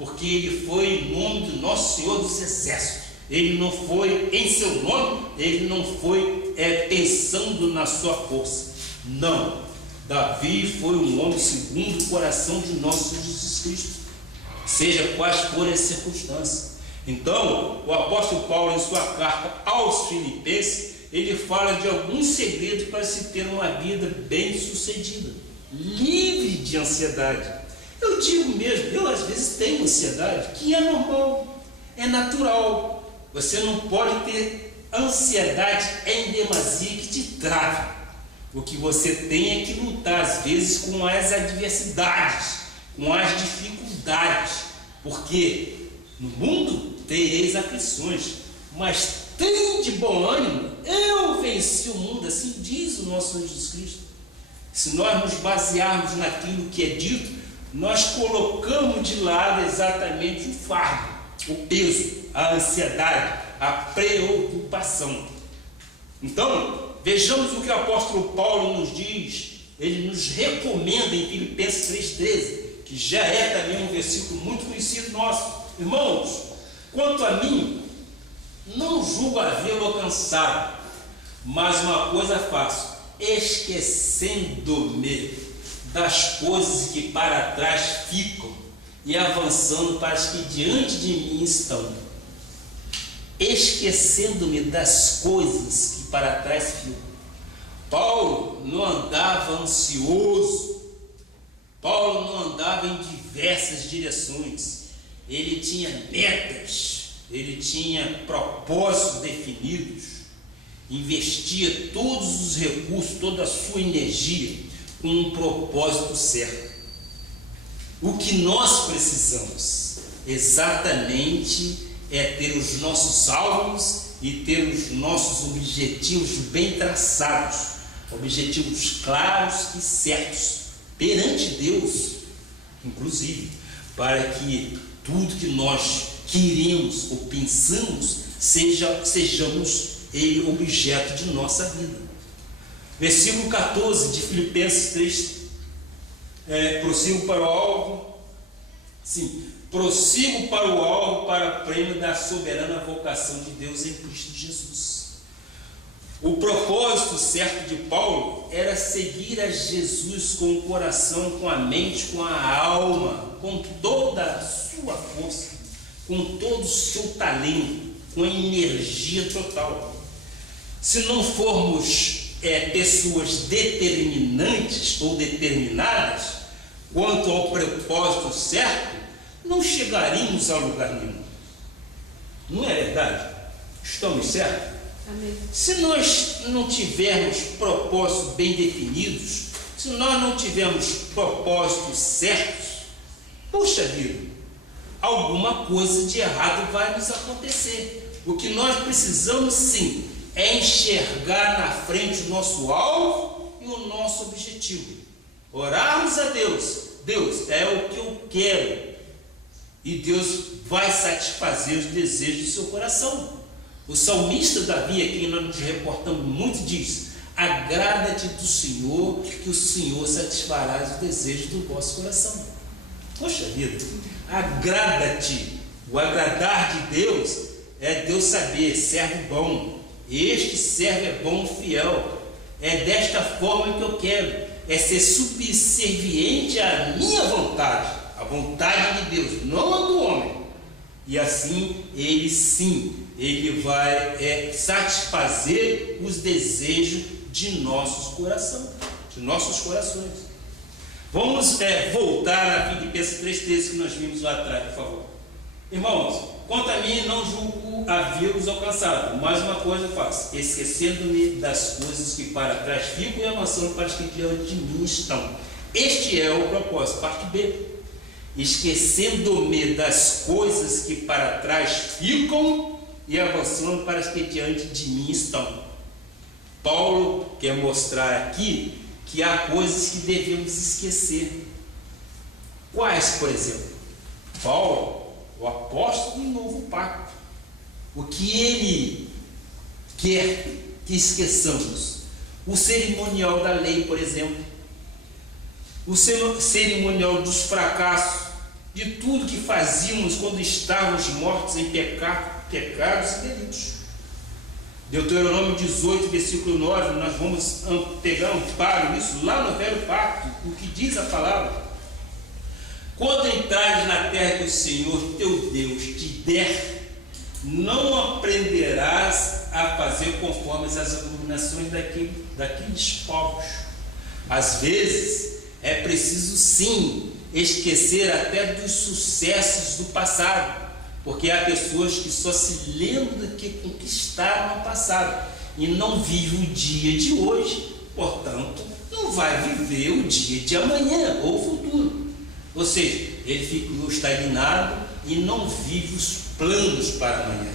porque ele foi em nome do nosso Senhor dos Exércitos. Ele não foi em seu nome, ele não foi pensando na sua força. Não. Davi foi um homem segundo o coração de nosso Senhor Jesus Cristo, seja quais forem as circunstâncias. Então, o apóstolo Paulo, em sua carta aos Filipenses, ele fala de alguns segredos para se ter uma vida bem-sucedida, livre de ansiedade. Eu digo mesmo, eu às vezes tenho ansiedade, que é normal, é natural. Você não pode ter ansiedade em demasia que te trave. O que você tem é que lutar, às vezes, com as adversidades, com as dificuldades, porque no mundo tereis aflições, mas tem de bom ânimo, eu venci o mundo, assim diz o nosso Senhor Jesus Cristo. Se nós nos basearmos naquilo que é dito, nós colocamos de lado exatamente o fardo, o peso, a ansiedade, a preocupação. Então, vejamos o que o apóstolo Paulo nos diz. Ele nos recomenda em Filipenses 3,13, que já é também um versículo muito conhecido nosso. Irmãos, quanto a mim, não julgo havê-lo alcançado, mas uma coisa faço, esquecendo-me das coisas que para trás ficam e avançando para as que diante de mim estão. Esquecendo-me das coisas que para trás ficam. Paulo não andava ansioso, Paulo não andava em diversas direções, ele tinha metas, ele tinha propósitos definidos, investia todos os recursos, toda a sua energia com um propósito certo. O que nós precisamos exatamente é ter os nossos alvos e ter os nossos objetivos bem traçados, objetivos claros e certos perante Deus, inclusive, para que tudo que nós queremos ou pensamos sejamos ele objeto de nossa vida. Versículo 14 de Filipenses 3, prossigo para o alvo, sim, prossigo para o alvo, para o prêmio da soberana vocação de Deus em Cristo Jesus. O propósito certo de Paulo era seguir a Jesus com o coração, com a mente, com a alma, com toda a sua força, com todo o seu talento, com a energia total. Se não formos pessoas determinantes ou determinadas quanto ao propósito certo, não chegaríamos a lugar nenhum. Não é verdade? Estamos certos? Amém. Se nós não tivermos propósitos bem definidos, se nós não tivermos propósitos certos, puxa vida, alguma coisa de errado vai nos acontecer. O que nós precisamos sim é enxergar na frente o nosso alvo e o nosso objetivo. Orarmos a Deus. Deus, é o que eu quero. E Deus vai satisfazer os desejos do seu coração. O salmista Davi, a quem nós nos reportamos muito, diz: agrada-te do Senhor, que o Senhor satisfará os desejos do vosso coração. Poxa vida, agrada-te. O agradar de Deus é Deus saber, servo bom, este servo é bom e fiel, é desta forma que eu quero, é ser subserviente à minha vontade, a vontade de Deus, não a do homem. E assim, ele vai satisfazer os desejos de nossos corações, Vamos voltar a Filipenses 3,13 que nós vimos lá atrás, por favor. Irmãos, quanto a mim, não julgo havê-los alcançado, mas uma coisa faço, esquecendo-me das coisas que para trás ficam e avançando para as que diante de mim estão. Este é o propósito, parte B. Esquecendo-me das coisas que para trás ficam e avançando para as que diante de mim estão. Paulo quer mostrar aqui que há coisas que devemos esquecer. Quais, por exemplo? Paulo, o apóstolo do novo pacto, o que ele quer que esqueçamos? O cerimonial da lei, por exemplo, o cerimonial dos fracassos, de tudo que fazíamos quando estávamos mortos em pecados e delitos. Deuteronômio 18, versículo 9, nós vamos pegar amparo nisso lá no Velho Pacto, o que diz a palavra. Quando entrares na terra que o Senhor teu Deus te der, não aprenderás a fazer conforme as abominações daqueles povos. Às vezes é preciso sim esquecer até dos sucessos do passado, porque há pessoas que só se lembram do que conquistaram no passado e não vivem o dia de hoje, portanto não vai viver o dia de amanhã ou o futuro. Ou seja, ele ficou estagnado e não vive os planos para amanhã.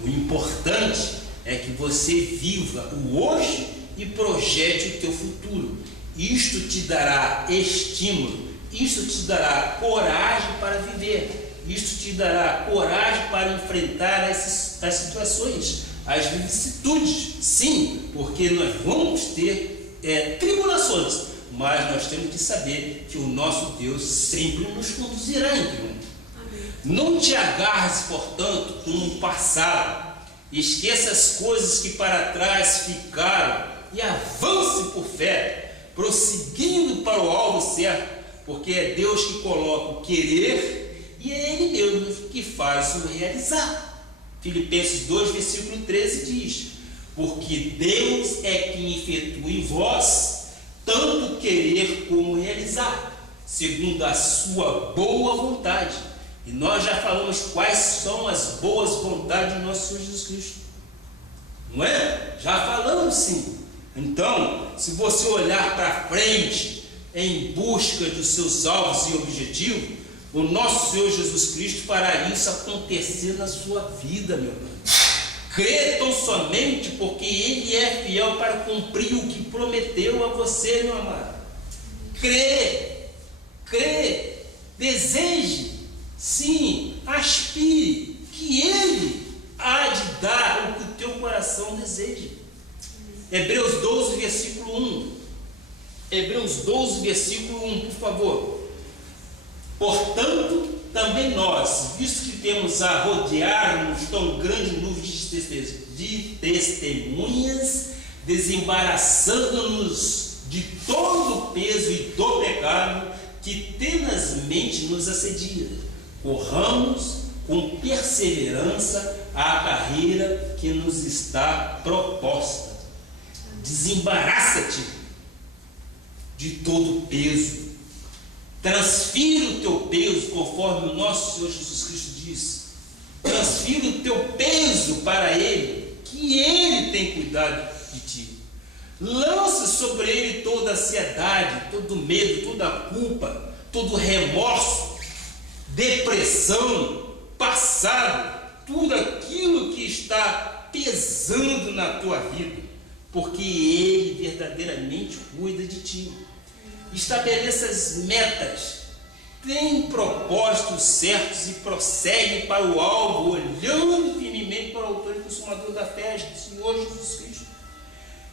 O importante é que você viva o hoje e projete o teu futuro. Isto te dará estímulo, isto te dará coragem para viver, isto te dará coragem para enfrentar as situações, as vicissitudes. Sim, porque nós vamos ter tribulações, mas nós temos que saber que o nosso Deus sempre nos conduzirá em triunfo. Não te agarres, portanto, com o passado. Esqueça as coisas que para trás ficaram e avance por fé, prosseguindo para o alvo certo, porque é Deus que coloca o querer e é Ele mesmo que faz o realizar. Filipenses 2, versículo 13 diz: porque Deus é quem efetua em vós tanto querer como realizar, segundo a sua boa vontade. E nós já falamos quais são as boas vontades do nosso Senhor Jesus Cristo, não é? Já falamos sim. Então, se você olhar para frente em busca dos seus alvos e objetivos, o nosso Senhor Jesus Cristo fará isso acontecer na sua vida, meu irmão. Crê tão somente porque Ele é fiel para cumprir o que prometeu a você, meu amado. Crê, deseje, sim, aspire, que Ele há de dar o que o teu coração deseja. Hebreus 12, versículo 1. Hebreus 12, versículo 1, por favor. Portanto, também nós, visto que temos a rodear-nos tão grande nuvem de testemunhas, desembaraçando-nos de todo o peso e do pecado que tenazmente nos assedia, corramos com perseverança a carreira que nos está proposta. Desembaraça-te de todo o peso. Transfira o teu peso, conforme o nosso Senhor Jesus Cristo diz. Transfira o teu peso para Ele, que Ele tem cuidado de ti. Lança sobre Ele toda a ansiedade, todo o medo, toda a culpa, todo o remorso, depressão, passado, tudo aquilo que está pesando na tua vida, porque Ele verdadeiramente cuida de ti. Estabeleça as metas, tem propósitos certos e prossegue para o alvo, olhando firmemente para o autor e consumador da fé, do Senhor Jesus Cristo.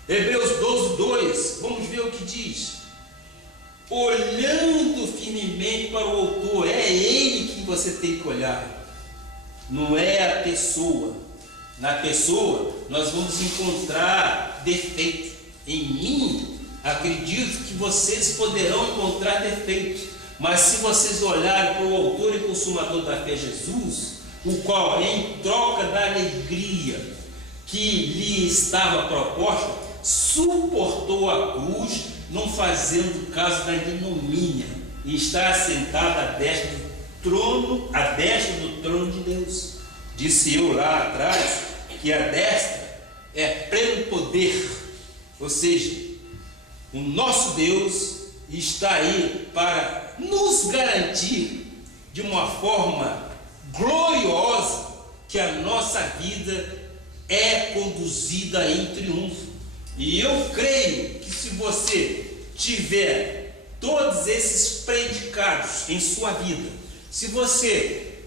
Hebreus 12, 2, vamos ver o que diz. Olhando firmemente para o autor, é Ele que você tem que olhar, não é a pessoa. Na pessoa nós vamos encontrar defeito. Em mim, acredito que vocês poderão encontrar defeitos, mas se vocês olharem para o autor e consumador da fé, Jesus, o qual, em troca da alegria que lhe estava proposta, suportou a cruz, não fazendo caso da ignomínia, e está assentado à destra do trono de Deus. Disse eu lá atrás que a destra é pleno poder, ou seja, o nosso Deus está aí para nos garantir de uma forma gloriosa que a nossa vida é conduzida em triunfo. E eu creio que se você tiver todos esses predicados em sua vida, se você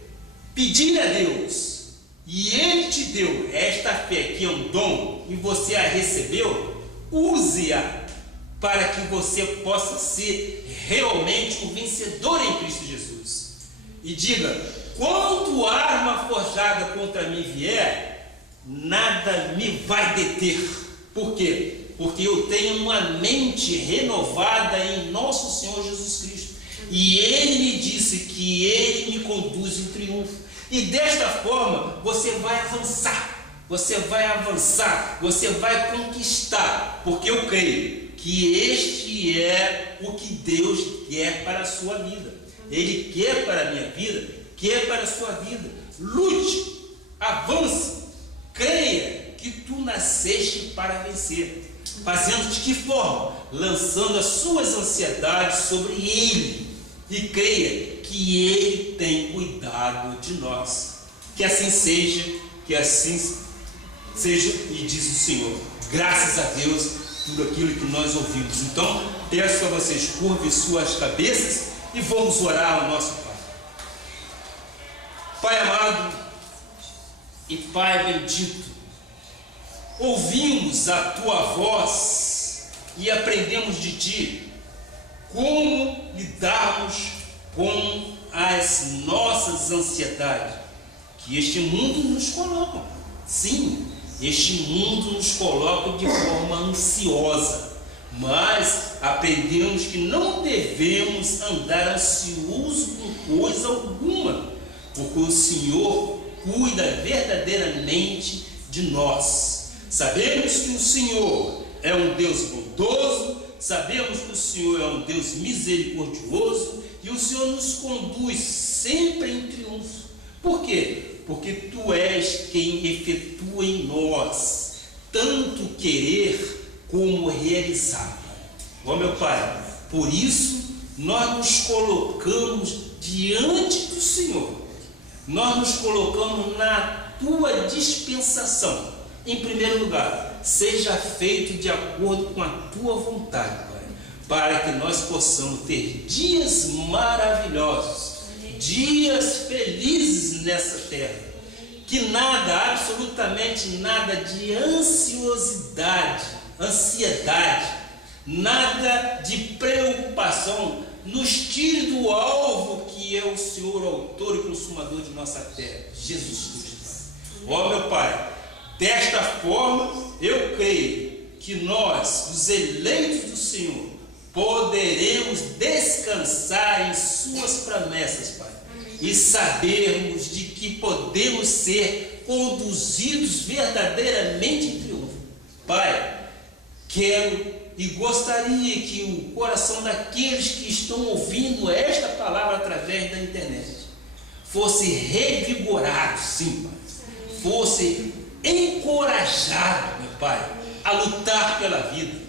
pedir a Deus e Ele te deu esta fé que é um dom e você a recebeu, use-a para que você possa ser realmente um vencedor em Cristo Jesus. e diga: quando arma forjada contra mim vier, nada me vai deter. Por quê? Porque eu tenho uma mente renovada em nosso Senhor Jesus Cristo. E Ele me disse que Ele me conduz em triunfo. E desta forma você vai avançar. Você vai conquistar. Porque eu creio que este é o que Deus quer para a sua vida. Ele quer para a minha vida, quer para a sua vida. Lute, avance, creia que tu nasceste para vencer. Fazendo de que forma? Lançando as suas ansiedades sobre Ele. E creia que Ele tem cuidado de nós. Que assim seja, e diz o Senhor. Graças a Deus por aquilo que nós ouvimos. Então, peço a vocês, curvem suas cabeças e vamos orar ao nosso Pai. Pai amado e Pai bendito, ouvimos a Tua voz e aprendemos de Ti como lidarmos com as nossas ansiedades que este mundo nos coloca. Sim, este mundo nos coloca de forma ansiosa, mas aprendemos que não devemos andar ansioso por coisa alguma, porque o Senhor cuida verdadeiramente de nós. Sabemos que o Senhor é um Deus bondoso, sabemos que o Senhor é um Deus misericordioso e o Senhor nos conduz sempre em triunfo. Por quê? Porque Tu és quem efetua em nós tanto querer como realizar. Ó meu Pai, por isso nós nos colocamos diante do Senhor, nós nos colocamos na Tua dispensação. Em primeiro lugar, seja feito de acordo com a Tua vontade, Pai, para que nós possamos ter dias maravilhosos, dias felizes nessa terra, que nada, absolutamente nada de ansiedade, nada de preocupação nos tire do alvo que é o Senhor, autor e consumador de nossa terra, Jesus Cristo. Ó meu Pai, desta forma eu creio que nós, os eleitos do Senhor, poderemos descansar em Suas promessas, Pai, e sabermos de que podemos ser conduzidos verdadeiramente em triunfo. Pai, quero e gostaria que o coração daqueles que estão ouvindo esta palavra através da internet fosse revigorado, sim, Pai, fosse encorajado, meu Pai, a lutar pela vida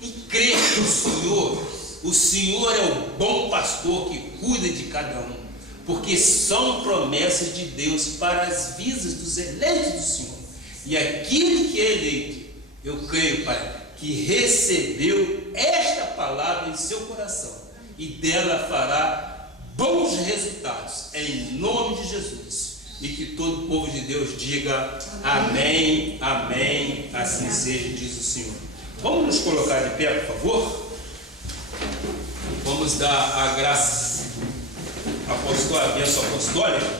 e crer que o Senhor é o bom pastor que cuida de cada um, porque são promessas de Deus para as vidas dos eleitos do Senhor. E aquele que é eleito, eu creio, Pai, que recebeu esta palavra em seu coração e dela fará bons resultados, em nome de Jesus. E que todo o povo de Deus diga amém, amém, assim seja, diz o Senhor. Vamos nos colocar de pé, por favor? Vamos dar a graça apostólica, a bênção apostólica,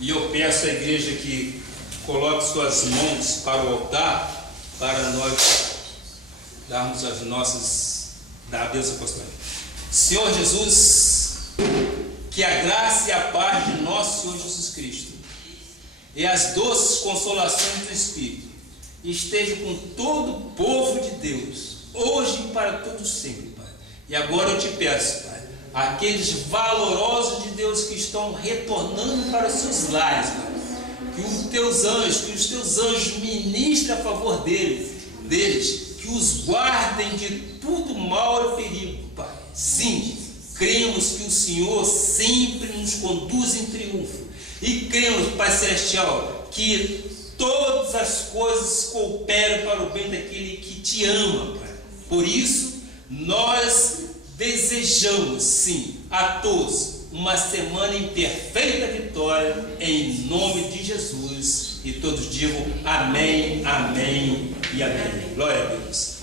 e eu peço à igreja que coloque suas mãos para o altar, para nós darmos as nossas, da bênção apostólica. Senhor Jesus, que a graça e a paz de nosso Senhor Jesus Cristo e as doces consolações do Espírito estejam com todo o povo de Deus, hoje e para todo sempre, Pai. E agora eu te peço, Pai, aqueles valorosos de Deus que estão retornando para os seus lares, Pai, que os teus anjos ministrem a favor deles, que os guardem de tudo mal e perigo, Pai. Sim, cremos que o Senhor sempre nos conduz em triunfo. E cremos, Pai Celestial, que todas as coisas cooperam para o bem daquele que te ama, Pai. Por isso, nós desejamos, sim, a todos uma semana em perfeita vitória, em nome de Jesus. E todos digam amém, amém e amém. Glória a Deus.